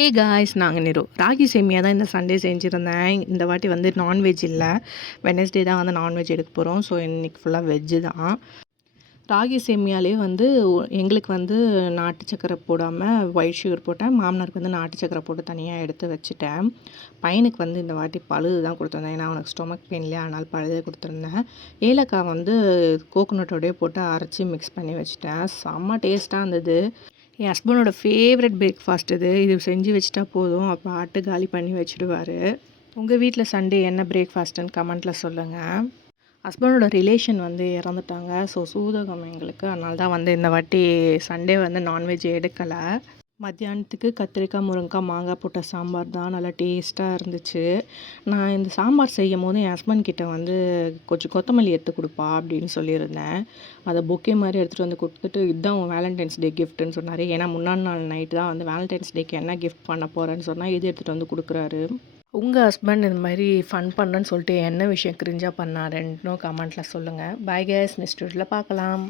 Hey guys, நாங்கள் நிரு ராகி சேமியா தான் இந்த சண்டே செஞ்சுருந்தேன். இந்த வாட்டி வந்து நான்வெஜ் இல்லை, வெனஸ்டே தான் வந்து நான்வெஜ் எடுக்க போகிறோம். ஸோ இன்றைக்கி ஃபுல்லாக வெஜ்ஜு தான். ராகி சேமியாலே வந்து எங்களுக்கு வந்து நாட்டு சக்கரை போடாமல் ஒயிட் சுகர் போட்டேன். மாமனாருக்கு வந்து நாட்டு சக்கரை போட்டு தனியாக எடுத்து வச்சுட்டேன். பையனுக்கு வந்து இந்த வாட்டி பழுது தான் கொடுத்துருந்தேன், ஏன்னா அவனுக்கு ஸ்டொமக் பெயின்லேயே, அதனால் பழுதே கொடுத்துருந்தேன். ஏலக்காய் வந்து கோகோனட்டோடையே போட்டு அரைச்சி மிக்ஸ் பண்ணி வச்சுட்டேன். செம்ம டேஸ்ட்டாக இருந்தது. என் ஹஸ்பண்டோட ஃபேவரட் பிரேக்ஃபாஸ்ட் இது செஞ்சு வச்சுட்டா போதும், அப்போ ஆட்டு காலி பண்ணி வச்சுடுவார். உங்கள் வீட்டில் சண்டே என்ன பிரேக்ஃபாஸ்ட்டுன்னு கமெண்ட்டில் சொல்லுங்கள். ஹஸ்பண்டோட ரிலேஷன் வந்து இறந்துட்டாங்க. ஸோ சூதகம் எங்களுக்கு, அதனால தான் வந்து இந்த வாட்டி சண்டே வந்து நான்வெஜ் எடுக்கலை. மத்தியானத்துக்கு கத்திரிக்காய், முருங்கைக்காய், மாங்காய் போட்ட சாம்பார் தான் நல்லா டேஸ்ட்டாக இருந்துச்சு. நான் இந்த சாம்பார் செய்யும் போது என் ஹஸ்பண்ட் கிட்ட வந்து கொஞ்சம் கொத்தமல்லி எடுத்து கொடுப்பா அப்படின்னு சொல்லியிருந்தேன். அதை பொக்கே மாதிரி எடுத்துகிட்டு வந்து கொடுத்துட்டு, இதுதான் உன் வேலண்டைன்ஸ் டே கிஃப்ட்டுன்னு சொன்னார். ஏன்னா முன்னாள் நாள் நைட்டு தான் வந்து வேலண்டைன்ஸ் டேக்கு என்ன கிஃப்ட் பண்ண போகிறேன்னு சொன்னால் இது எடுத்துகிட்டு வந்து கொடுக்குறாரு. உங்கள் ஹஸ்பண்ட் இந்த மாதிரி ஃபன் பண்ணுறேன்னு சொல்லிட்டு என்ன விஷயம் கிரிஞ்சாக பண்ணாருன்னு கமெண்ட்டில் சொல்லுங்கள். பை கேஸ், நெக்ஸ்ட் வீடியோவில் பார்க்கலாம்.